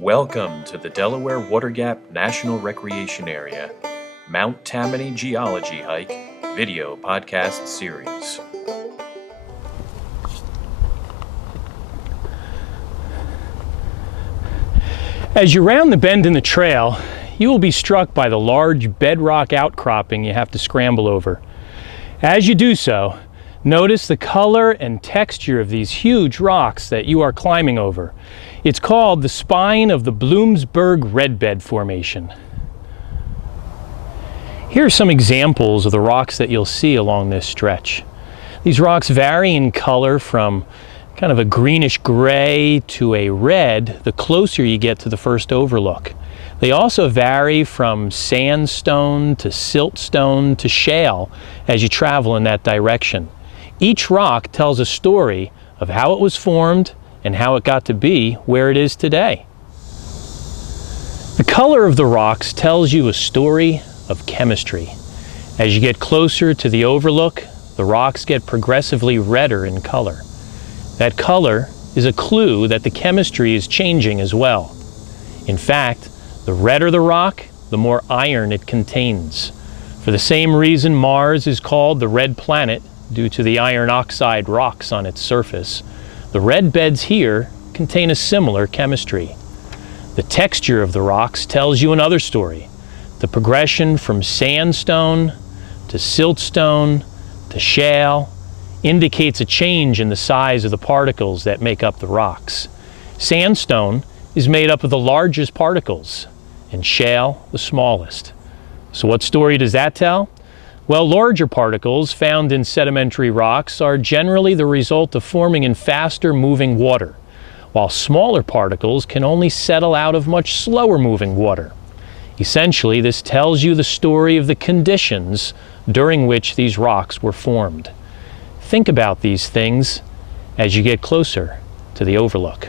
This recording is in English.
Welcome to the Delaware Water Gap National Recreation Area, Mount Tammany Geology Hike video podcast series. As you round the bend in the trail, you will be struck by the large bedrock outcropping you have to scramble over. As you do so, notice the color and texture of these huge rocks that you are climbing over. It's called the spine of the Bloomsburg Redbed Formation. Here are some examples of the rocks that you'll see along this stretch. These rocks vary in color from kind of a greenish gray to a red the closer you get to the first overlook. They also vary from sandstone to siltstone to shale as you travel in that direction. Each rock tells a story of how it was formed and how it got to be where it is today. The color of the rocks tells you a story of chemistry. As you get closer to the overlook, the rocks get progressively redder in color. That color is a clue that the chemistry is changing as well. In fact, the redder the rock, the more iron it contains. For the same reason Mars is called the red planet, due to the iron oxide rocks on its surface, the red beds here contain a similar chemistry. The texture of the rocks tells you another story. The progression from sandstone to siltstone to shale indicates a change in the size of the particles that make up the rocks. Sandstone is made up of the largest particles, and shale the smallest. So what story does that tell? Well, larger particles found in sedimentary rocks are generally the result of forming in faster moving water, while smaller particles can only settle out of much slower moving water. Essentially, this tells you the story of the conditions during which these rocks were formed. Think about these things as you get closer to the overlook.